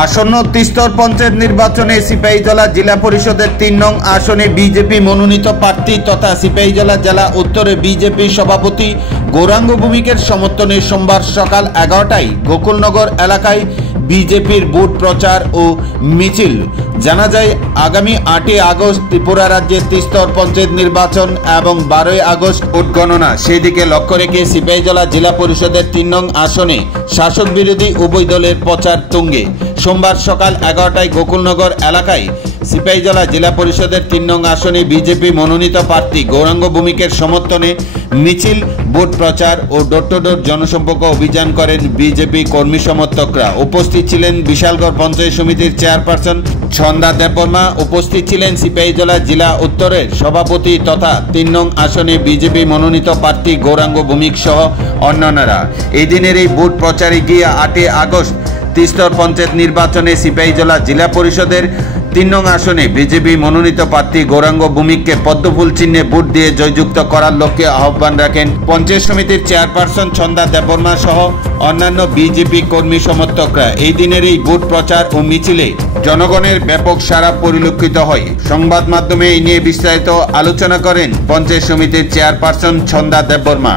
আসন্ন তিস্তর পঞ্চায়েত নির্বাচনে সিপাহীজলা জেলা পরিষদের ৩ নং আসনে বিজেপি মনোনীত প্রার্থী তথা সিপাহীজলা জেলা উত্তরে বিজেপি সভাপতি গৌরাঙ্গ ভৌমিকের সমর্থনে সোমবার সকাল ১১টায় গোকুলনগর এলাকায় বিজেপির বুথ প্রচার ও মিছিল। জানা যায় আগামী ৮ই আগস্ট ত্রিপুরা রাজ্যের তিস্তর পঞ্চায়েত নির্বাচন এবং ১২ই আগস্ট ভোট গণনা, সেই দিকে লক্ষ্য রেখে সিপাহীজলা জেলা পরিষদের ৩ নং আসনে শাসক বিরোধী উভয় দলের প্রচার তুঙ্গে। সোমবার সকাল ১১টায় গোকুলনগর এলাকায় সিপাহীজলা জেলা পরিষদের ৩ নং আসনে বিজেপি মনোনীত প্রার্থী গৌরাঙ্গ ভৌমিকের সমর্থনে মিছিল, ভোট প্রচার ও ডোর টু ডোর জনসম্পর্ক অভিযান করেন বিজেপি কর্মী সমর্থকরা। উপস্থিত ছিলেন বিশালগড় পঞ্চায়েত সমিতির চেয়ারপারসন ছন্দা দেববর্মা, উপস্থিত ছিলেন সিপাহীজলা জেলা উত্তরের সভাপতি তথা ৩ নং আসনে বিজেপি মনোনীত প্রার্থী গৌরাঙ্গ ভৌমিক সহ অন্যান্যরা। এই দিনের এই ভোট প্রচারে গিয়ে ৮ই আগস্ট তিস্তর পঞ্চায়েত নির্বাচনে সিপাহীজলা জেলা পরিষদের ৩ নং আসনে বিজেপি মনোনীত প্রার্থী গৌরাঙ্গ ভৌমিককে পদ্মফুল চিহ্নে ভোট দিয়ে জয়যুক্ত করার লক্ষ্যে আহ্বান রাখেন পঞ্চায়েত সমিতির চেয়ারপারসন ছন্দা দেববর্মা সহ অন্যান্য বিজেপি কর্মী সমর্থকরা। এই দিনের এই ভোট প্রচার ও মিছিলে জনগণের ব্যাপক সাড়া পরিলক্ষিত হয়। সংবাদ মাধ্যমে এই নিয়ে বিস্তারিত আলোচনা করেন পঞ্চায়েত সমিতির চেয়ারপারসন ছন্দা দেববর্মা।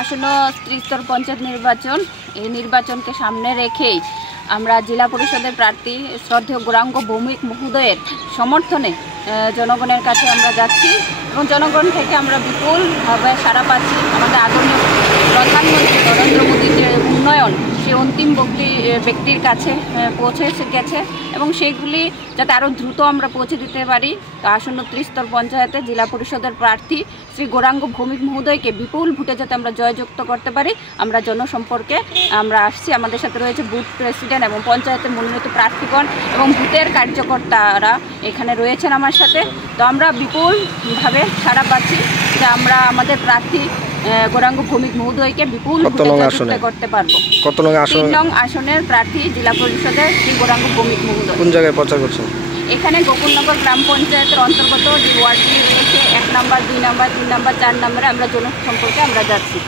আসন্ন ত্রিস্তর পঞ্চায়েত নির্বাচন, এই নির্বাচনকে সামনে রেখেই আমরা জেলা পরিষদের প্রার্থী শ্রদ্ধেয় গৌরাঙ্গ ভৌমিক মহোদয়ের সমর্থনে জনগণের কাছে আমরা যাচ্ছি এবং জনগণ থেকে আমরা বিপুলভাবে সাড়া পাচ্ছি। আমাদের আদরণীয় প্রধানমন্ত্রী নরেন্দ্র মোদীর যে উন্নয়ন, সে অন্তিম ব্যক্তির কাছে পৌঁছে গেছে এবং সেইগুলি যাতে আরও দ্রুত আমরা পৌঁছে দিতে পারি, তো আসন্ন ত্রিস্তর পঞ্চায়েতে জেলা পরিষদের প্রার্থী শ্রী গৌরাঙ্গ ভৌমিক মহোদয়কে বিপুল ভোটে যাতে আমরা জয়যুক্ত করতে পারি, আমরা জনসম্পর্কে আমরা আসছি। আমাদের সাথে রয়েছে বুথ প্রেসিডেন্ট এবং পঞ্চায়েতের মনোনীত প্রার্থীগণ এবং বুথের কার্যকর্তারা এখানে রয়েছেন আমার সাথে। তো আমরা বিপুলভাবে সাড়া পাচ্ছি যে আমরা আমাদের প্রার্থী গৌরাঙ্গ ভৌমিক মহোদয়কে বিপুল ভোটে করতে পারবো। ৩ নং আসনের প্রার্থী জেলা পরিষদের শ্রী গৌরাঙ্গ ভৌমিক মহোদয়। কোন জায়গায় প্রচার করছেন? এখানে গোকুলনগর গ্রাম পঞ্চায়েতের অন্তর্গত যে ওয়ার্ডটি রয়েছে ১ নম্বর, ২ নম্বর, ৩ নম্বর, ৪ নম্বরে আমরা জনসম্পর্কে আমরা যাচ্ছি।